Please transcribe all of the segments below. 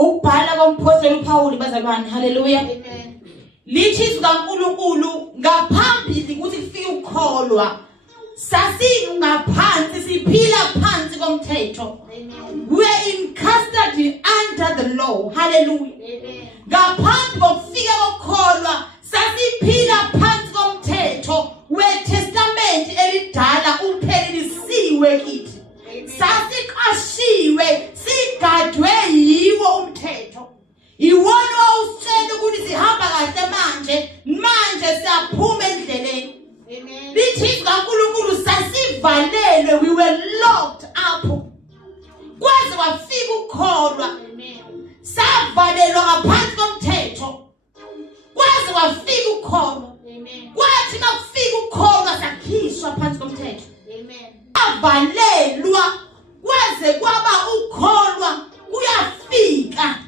Ukubhala komphostoli uPaul bazalwane, haleluya. Amen. Lithi uNkulunkulu ngaphambili ukuthi kufike ukukholwa. Sasingaphansi siphila phansi komthetho. Amen. We are in custody under the law. Hallelujah. Amen. Ngaphambi kokufika kokholwa sasiphila phansi komthetho weTestament elidala uphelelisiwe kithi. Sasiqashiwe sigadwe yiwo umthetho. Iwona owusitshela ukuthi sihamba kahle manje siyaphuma endleleni. Amen. Lithi kaNkulunkulu sasivalelwe, we were locked up. Kwaze kwafika ukukholwa. Amen. Savalelwa ngaphansi komthetho. Kwaze kwafika ukukholwa. Amen. Kwathi makufika ukukholwa sakhishwa phansi komthetho. Amen. Avalelwa kwaze kwaba ukukholwa kuyafika.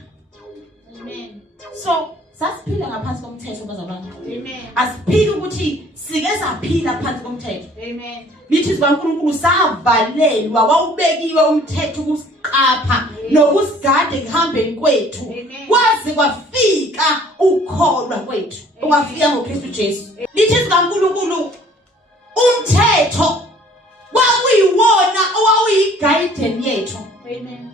Amen. So sasiphila ngaphansi komthetho bazalwane. Amen. Asiphili ukuthi sike saphila phansi komthetho. Amen. Lithi kaNkulunkulu savalelwa, wawubekiwe umthetho ukusiqapha nokusigade kuhambeni kwethu. Amen. Kwaze kwafika ukukholwa kwethu okwafika ngoKristu Jesu. Lithi kaNkulunkulu umthetho kwakuyiwona owawuyiguidance yethu. Amen.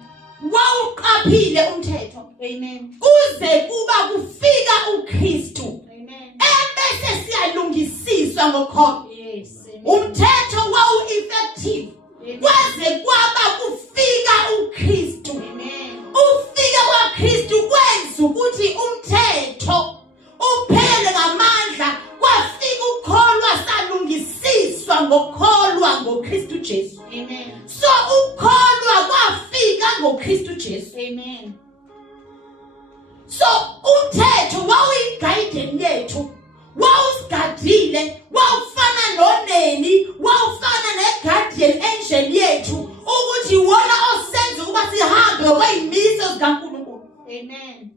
Wawuqaphile umthetho. Amen. Kuze kuba kufika uKristu. Amen. Ebese siyalungisiswa ngokholwa. Yes. Amen. Umthetho wawu-effective. Amen. Kwaze kwaba kufika uKristu. Amen. Ufika kwaKristu kwenza ukuthi umthetho uphele ngamandla. Kwafika ukukholwa salungisiswa ngokholwa ngoKristu Jesu. Amen. So ukukholwa kwafika ngoKristu Jesu. Amen. So umthetho wawuyiguidance yethu, wawusigadile, wawufana noneni, wawufana neguardian angel yethu ukuthi wona osenza ukuba sihambe kweyimiso zikaNkulunkulu. Amen.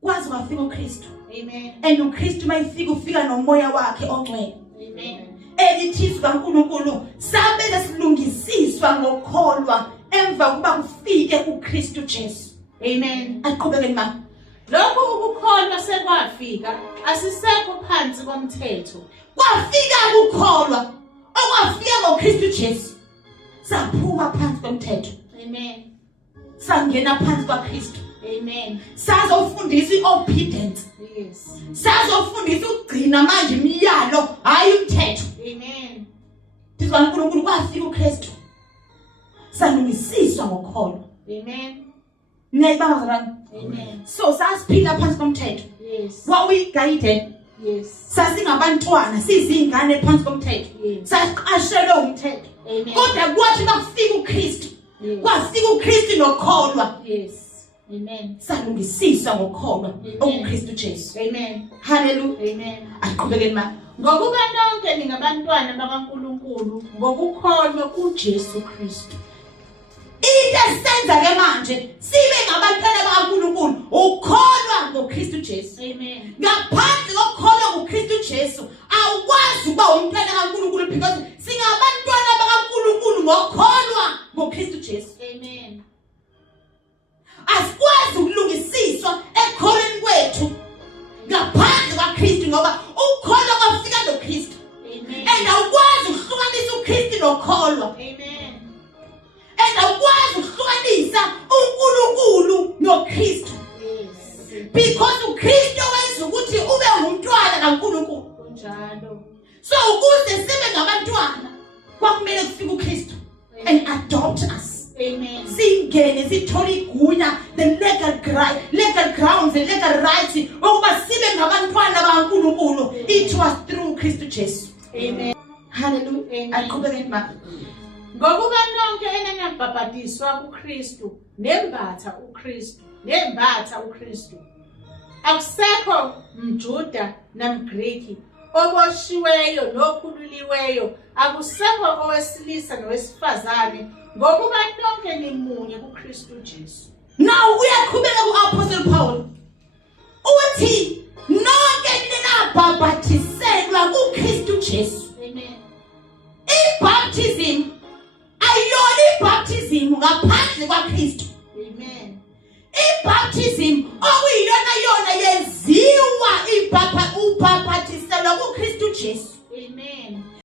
Kwaze kwafika uKristu. Amen. And uKristu mayifika ufika nomoya wakhe ongcwele. Amen. Elithi kaNkulunkulu sabe lesilungisiswa ngokholwa emva kuba kufike uKristu Jesu. Amen. Aqhubekeni mama. Lokho ukukholwa sekwafika, asisekho phansi komthetho. Kwafika ukukholwa okwafika ngoKristu Jesu. Saphuma phansi komthetho. Amen. Sangena phansi kwaKristu. Amen. Sazofundisa iobedience. Yes. Sazofundisa ukugcina manje imiyalo hayi umthetho. Amen. Ndithi kaNkulunkulu kwafika uKristu. Salungisiswa ngokholwa. Amen. Nayibamba bazalwane. Amen. So sasiphila phansi komthetho. Yes. Wawuyiguidance. Yes. Sasingabantwana sizingane phansi komthetho. Yes. Saqashelwe umthetho. Amen. Kodwa kwathi makufika uKristu, Yes. kwafika uKristu nokholwa. Yes. Amen. Salungisiswa ngokholwa Amen. okuKristu Jesu. Amen. Hallelujah. Amen. Aqhubekeni manje. Ngokuba nonke ningabantwana bakaNkulunkulu ngokukholwa kuJesu Kristu. Into esenza ke manje sibe ngabantwana bakaNkulunkulu ukholwa ngoKristu Jesu. Amen. Ngaphandle kokholwa ngoKristu Jesu awukwazi ukuba umntwana kaNkulunkulu because singabantwana bakaNkulunkulu ngokholwa ngoKristu Jesu. Amen. Asikwazi ukulungisiswa ekholweni kwethu ngaphandle kwaKristu ngoba ukholwa kwafika noKristu. Amen. And awukwazi ukuhlukanisa uKristu nokholwa. Amen. And awukwazi ukuhlukanisa uNkulunkulu noKristu. Yes. Because uKristu wenza ukuthi ube ngumntwana kaNkulunkulu. Kunjalo. So ukuze sibe ngabantwana kwakumele kufike uKristu and adopt us. Amen. Singene sithole igunya, the legal grounds, the legal rights ukuba sibe ngabantwana bakaNkulunkulu. It was through Kristu Jesu. Amen. Hallelujah. Amen. Aqhubekeni manje. Ngokuba nonke eningabhabhadiswa kuKristu nembatha uKristu, nembatha uKristu. Akusekho mJuda namGreki, oboshiweyo nokhululiweyo, akusekho owesilisa nowesifazane, ngokuba nonke nimunye kuKristu Jesu. Now uyaqhubeka kuApostle Paul. Uthi nonke ninabhabhathiselwa kuKristu Jesu. Amen. Ibaptism ayona ibaptism ngaphandle kwaKristu. Amen. Ibaptism baptism okuyiyona yona yenziwa ubhapathiselwa kuKristu Jesu. Amen.